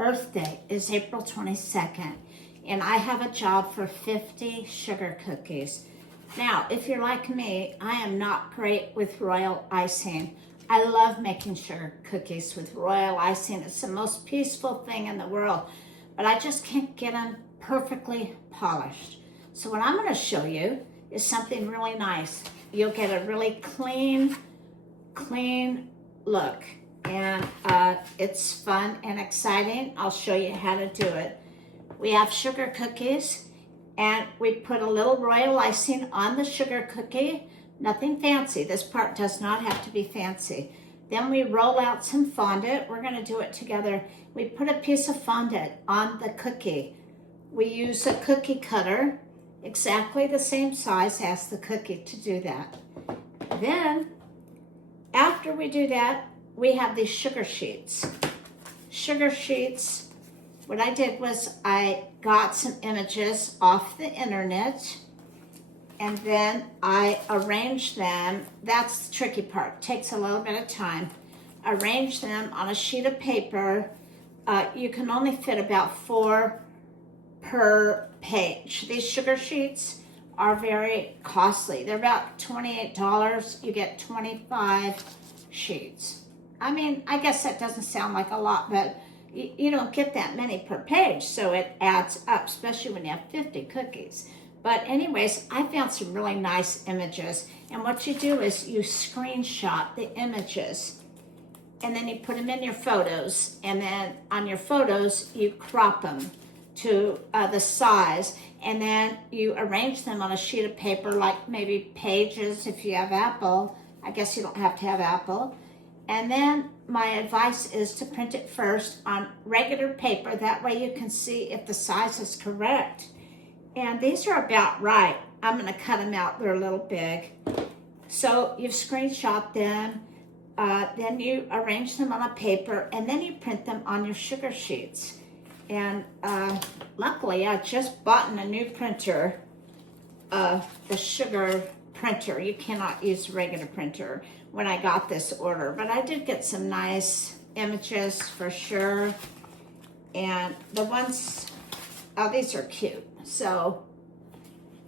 Earth Day is April 22nd, and I have a job for 50 sugar cookies. Now, if you're like me, I am not great with royal icing. I love making sugar cookies with royal icing. It's the most peaceful thing in the world, but I just can't get them perfectly polished. So what I'm going to show you is something really nice. You'll get a really clean look, and it's fun and exciting. I'll show you how to do it. We have sugar cookies, and we put a little royal icing on the sugar cookie. Nothing fancy. This part does not have to be fancy. Then we roll out some fondant. We're going to do it together. We put a piece of fondant on the cookie. We use a cookie cutter, exactly the same size as the cookie, to do that. Then, after we do that, we have these sugar sheets. Sugar sheets, what I did was I got some images off the internet, and then I arranged them. That's the tricky part. It takes a little bit of time. Arrange them on a sheet of paper. You can only fit about 4 per page. These sugar sheets are very costly. They're about $28. You get 25 sheets. I mean, I guess that doesn't sound like a lot, but you don't get that many per page, so it adds up, especially when you have 50 cookies. But anyways, I found some really nice images, and what you do is you screenshot the images, and then you put them in your photos, and then on your photos, you crop them to the size, and then you arrange them on a sheet of paper, like maybe Pages if you have Apple. I guess you don't have to have Apple. And then my advice is to print it first on regular paper. That way you can see if the size is correct. And these are about right. I'm going to cut them out. They're a little big. So you've screenshot them. Then you arrange them on a paper, and then you print them on your sugar sheets. And luckily, I just bought a new printer, the sugar printer. You cannot use a regular printer when I got this order. But I did get some nice images for sure. And the ones, these are cute. So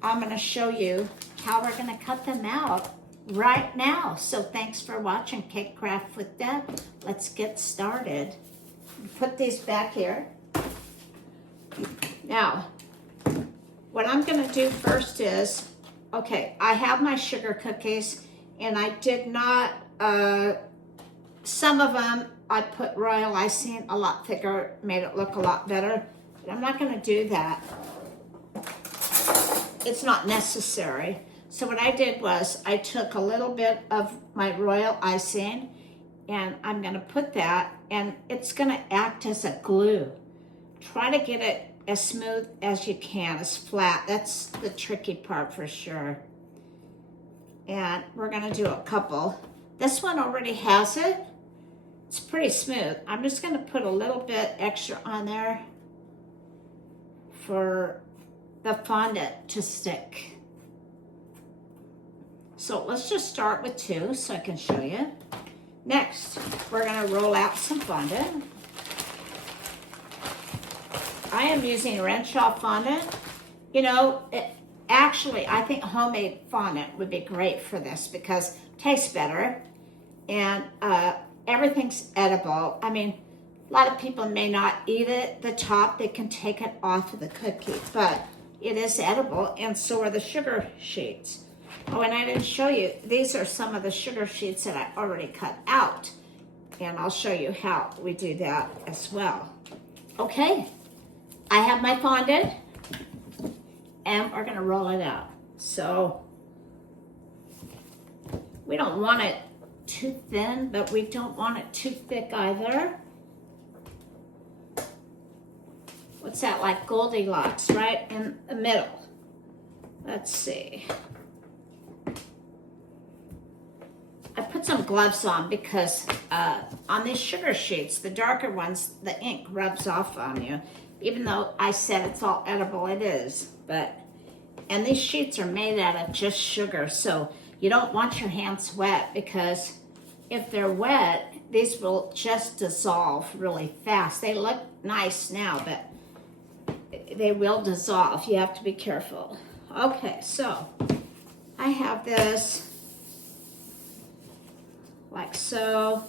I'm going to show you how we're going to cut them out right now. So thanks for watching Cake Craft with Deb. Let's get started. Put these back here. Now, what I'm going to do first is, okay, I have my sugar cookies, and I did not, some of them I put royal icing a lot thicker, made it look a lot better, but I'm not going to do that. It's not necessary. So what I did was I took a little bit of my royal icing, and I'm going to put that, and it's going to act as a glue. Try to get it as smooth as you can, as flat. That's the tricky part for sure. And we're going to do a couple. This one already has it. It's pretty smooth. I'm just going to put a little bit extra on there for the fondant to stick. So let's just start with 2 so I can show you. Next, we're going to roll out some fondant. I am using Renshaw fondant. You know, actually, I think homemade fondant would be great for this because it tastes better, and everything's edible. I mean, a lot of people may not eat it, the top. They can take it off of the cookie, but it is edible, and so are the sugar sheets. Oh, and I didn't show you, these are some of the sugar sheets that I already cut out, and I'll show you how we do that as well. Okay. I have my fondant, and we're going to roll it out. So we don't want it too thin, but we don't want it too thick either. What's that, like Goldilocks, right in the middle? Let's see. I put some gloves on because on these sugar sheets, the darker ones, the ink rubs off on you. Even though I said it's all edible, it is. And these sheets are made out of just sugar, so you don't want your hands wet because if they're wet, these will just dissolve really fast. They look nice now, but they will dissolve. You have to be careful. Okay, so I have this like so.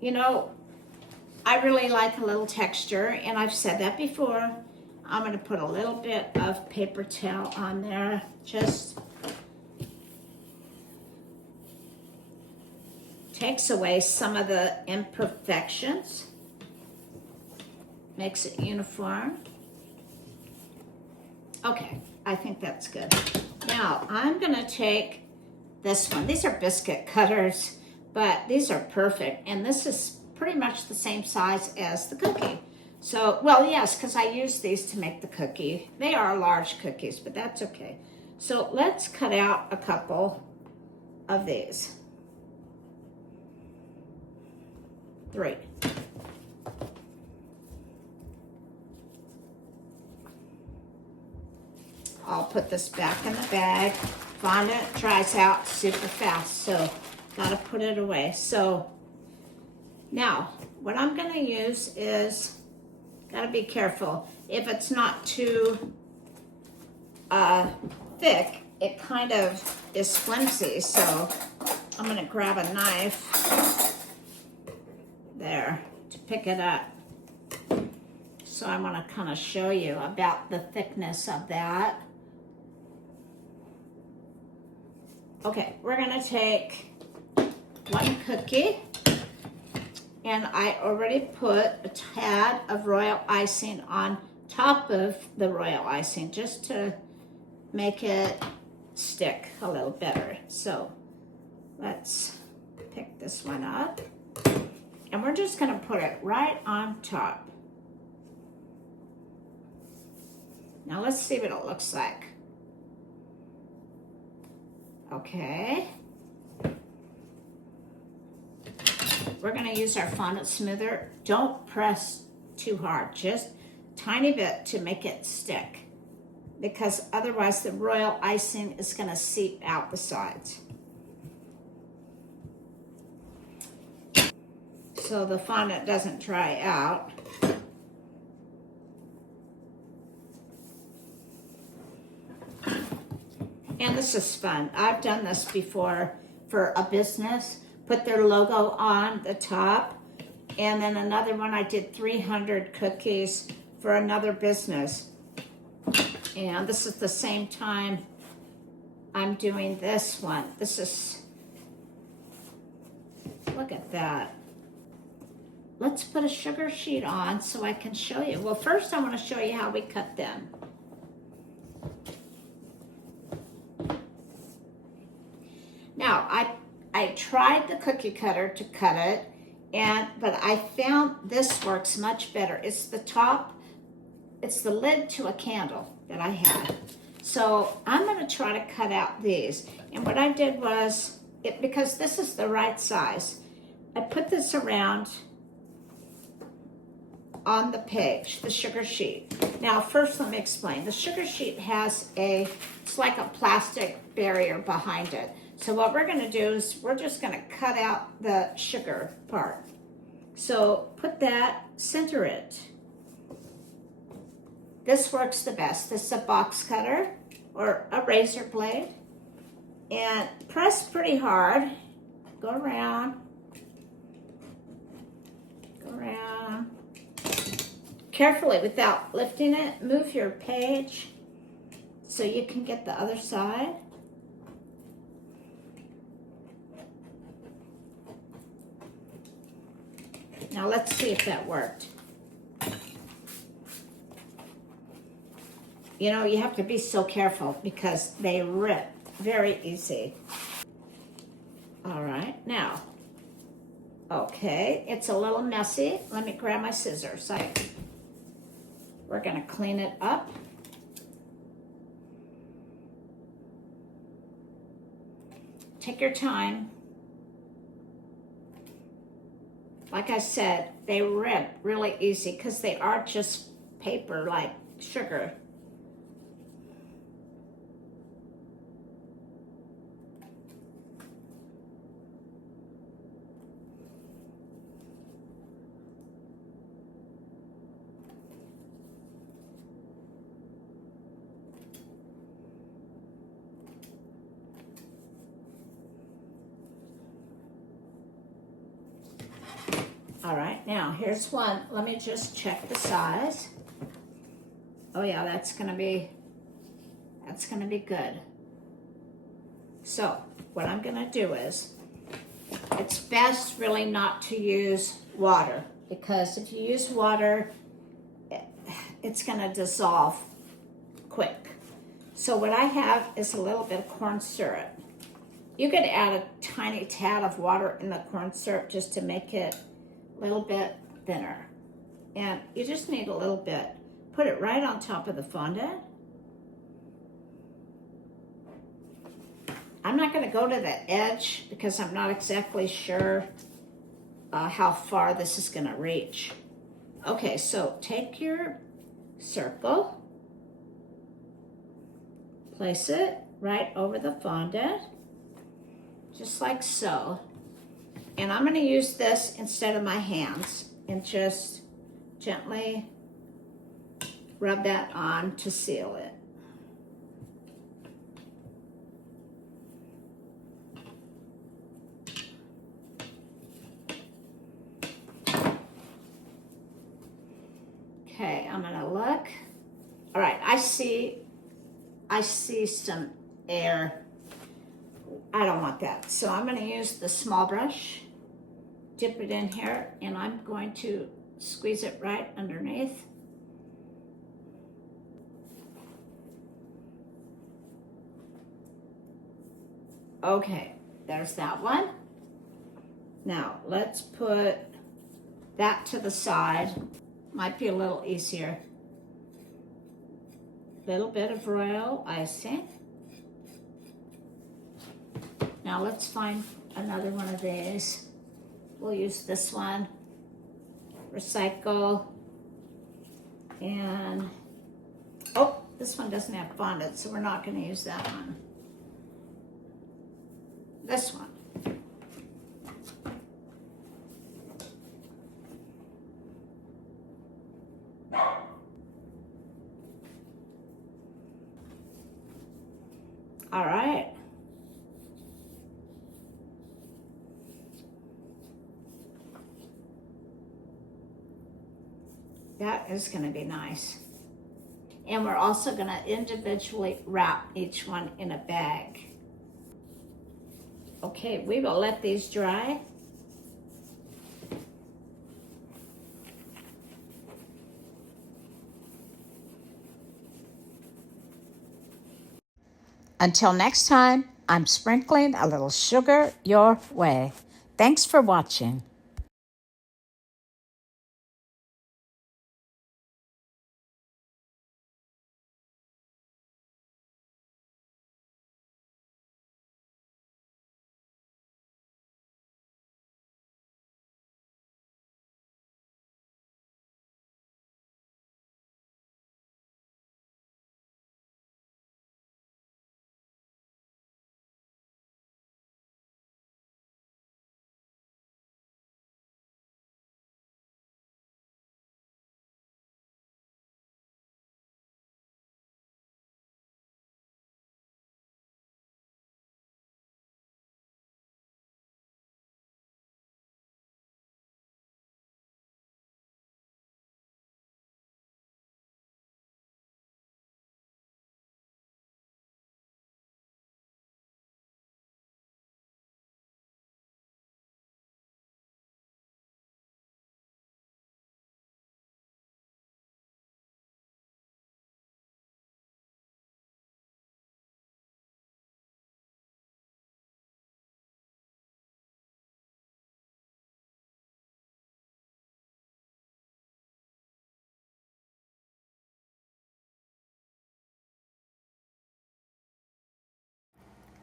You know, I really like a little texture, and I've said that before. I'm going to put a little bit of paper towel on there. Just takes away some of the imperfections. Makes it uniform. Okay, I think that's good. Now, I'm going to take this one. These are biscuit cutters, but these are perfect. And this is pretty much the same size as the cookie. So, well, yes, because I use these to make the cookie. They are large cookies, but that's okay. So let's cut out a couple of these. 3. I'll put this back in the bag. Fondant dries out super fast, so gotta put it away. So now, what I'm gonna use is, gotta be careful. If it's not too thick, it kind of is flimsy, so I'm gonna grab a knife there to pick it up. So I wanna kind of show you about the thickness of that. Okay, we're gonna take 1 cookie, and I already put a tad of royal icing on top of the royal icing just to make it stick a little better. So let's pick this one up, and we're just gonna put it right on top. Now let's see what it looks like. Okay. We're gonna use our fondant smoother. Don't press too hard, just tiny bit to make it stick, because otherwise the royal icing is gonna seep out the sides. So the fondant doesn't dry out. And this is fun. I've done this before for a business. Put their logo on the top. And then another one, I did 300 cookies for another business. And this is the same time I'm doing this one. This is, look at that. Let's put a sugar sheet on so I can show you. Well, first I want to show you how we cut them. Now, I tried the cookie cutter to cut it, but I found this works much better. It's the top, it's the lid to a candle that I had. So I'm going to try to cut out these. And what I did was, because this is the right size, I put this around on the page, the sugar sheet. Now, first let me explain. The sugar sheet has it's like a plastic barrier behind it. So what we're gonna do is we're just gonna cut out the sugar part. So put that, center it. This works the best. This is a box cutter or a razor blade. And press pretty hard. Go around. Go around. Carefully without lifting it. Move your page so you can get the other side. Now let's see if that worked. You know, you have to be so careful because they rip very easy. All right, now, okay, it's a little messy. Let me grab my scissors. We're gonna clean it up. Take your time. Like I said, they rip really easy because they are just paper like sugar. now here's one. Let me just check the size. Oh yeah, that's gonna be good. So what I'm gonna do is, it's best really not to use water, because if you use water, it's gonna dissolve quick. So what I have is a little bit of corn syrup. You could add a tiny tad of water in the corn syrup just to make it a little bit thinner. And you just need a little bit. Put it right on top of the fondant. I'm not gonna go to the edge because I'm not exactly sure how far this is gonna reach. Okay, so take your circle, place it right over the fondant, just like so. And I'm gonna use this instead of my hands and just gently rub that on to seal it. Okay, I'm gonna look. All right, I see some air. I don't want that. So I'm gonna use the small brush, dip it in here, and I'm going to squeeze it right underneath. Okay, there's that one. Now let's put that to the side. Might be a little easier. Little bit of royal icing. Now let's find another one of these. We'll use this one. Recycle. And, oh, this one doesn't have fondant, so we're not gonna use that one. This one. All right. That is going to be nice. And we're also going to individually wrap each one in a bag. Okay, we will let these dry. Until next time, I'm sprinkling a little sugar your way. Thanks for watching.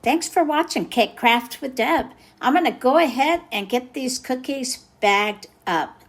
Thanks for watching Cake Craft with Deb. I'm going to go ahead and get these cookies bagged up.